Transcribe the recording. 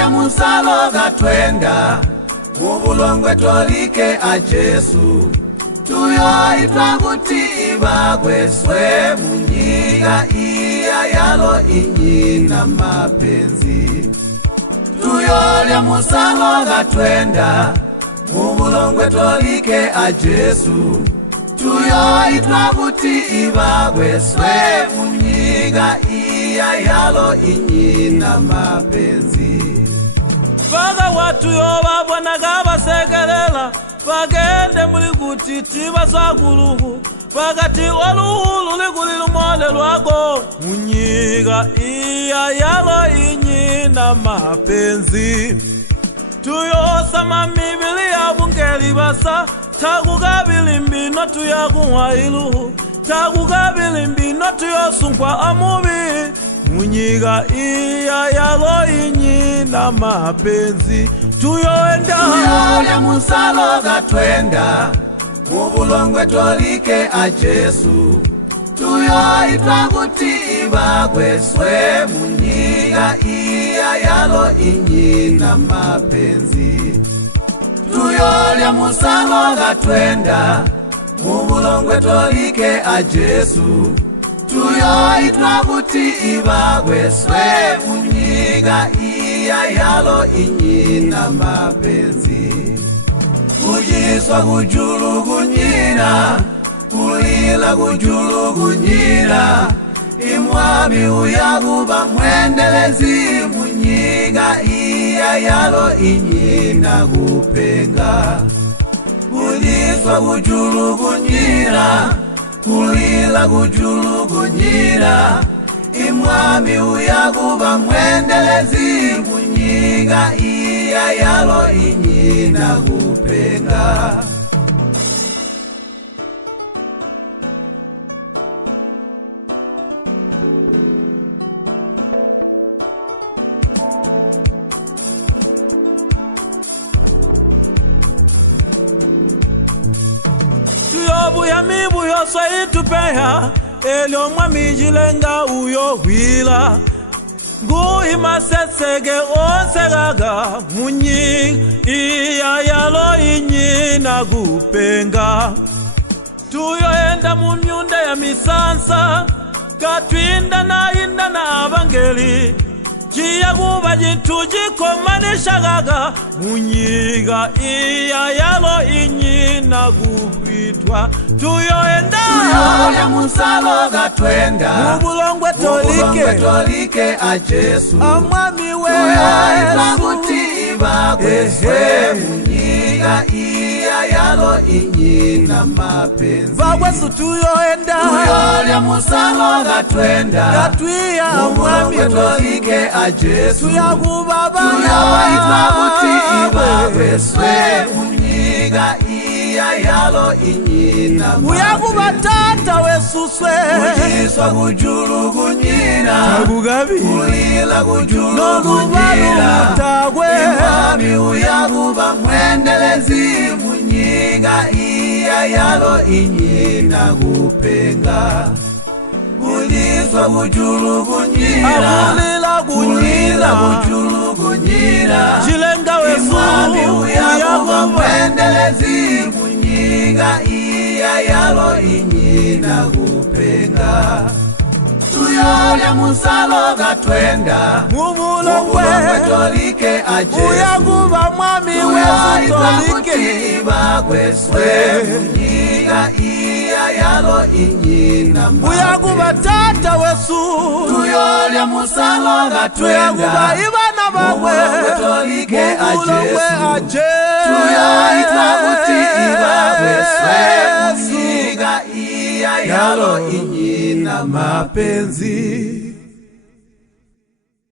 lya musalo gatwenda mubulongwe tolike a Jesu tuyo itwakuti ibagweswe munyiga iya yalo inyina mapenzi tuyo lya musalo gatwenda mubulongwe tolike a Jesu tuyo itwakuti ibagweswe munyiga iya yalo inyina mapenzi Baga watu yo babwanaga basekelela bagende muli kutiti basaguluhu bagati oluhulu likuli lumole lwako munyiga iya yalo inyina mapenzi tuyosama mibili ya bungeli basa takugabili mbino tuyakuwa iluhu takugabili mbino tuyosunkwa amubi munyiga iya yalo inyina mapenzi tuyoenda tuyo lya musalo gatwenda mubulongwe tolike a Jesu tuyo itwakuti ibagweswe munyiga iya yalo inyina mapenzi tuyo lya musalo gatwenda mubulongwe tolike a Jesu tuyo itwakuti ibagweswe munyiga iya yalo inyina mapenzi kujiswa kujulugunyira kulila kujulugunyira imwami uyakuba mwendelezi munyiga iya yalo inyina kupenga kujiswa kujulugunyira kulila kujulugunyira imwami uyakuba mwendelezi munyiga iya yalo inyina kupenga tuyobuya mibu yose itupeha elyo mwami jilenga uyo hwila nguhima sesege onsegaga munyiga iya yalo inyina kupenga tuyoenda mu myunda ya misansa katwinda na inda na abangeli jiyakuba jitujikomanishagaga munyiga iya yalo inyina kuhwitwa tuyoenda tuyo lya musalo gatwenda mubulongwe tolike a Jesu amwami we tuyo itwakuti ibagweswe munyiga iya yalo inyina mapenzi bagwesu tuyoenda tuyo lya musalo gatwenda gatwiya amwami tolike a Jesu tuyakuba tuyo itwakuti ibagweswe munyiga iya yalo inyina uyakuba tata wesuswe kujiswa kujulugunyira takugabi kulila kujulugunyira tagwe imwami uyakuba mwendelezi munyiga iya yalo inyina kupenga kujiswa kujulugunyira kulila kujulugunyira jilenga wesu imwami uyakuba mwendelezi munyiga iya yalo inyina kupenga tuyo lya musalo gatwenda mubulongwe tolike a Jesu uyakuba mwami tuyo wesu itwakuti tolike ibagweswe munyiga iya yalo inyina uyakuba tata wesu tuyo lya musalo gatwenda tuyakuba ibana bagwe tolike a mubulongwe Jesu tuyo itwakuti ibagweswe munyiga iya yalo inyina mapenzi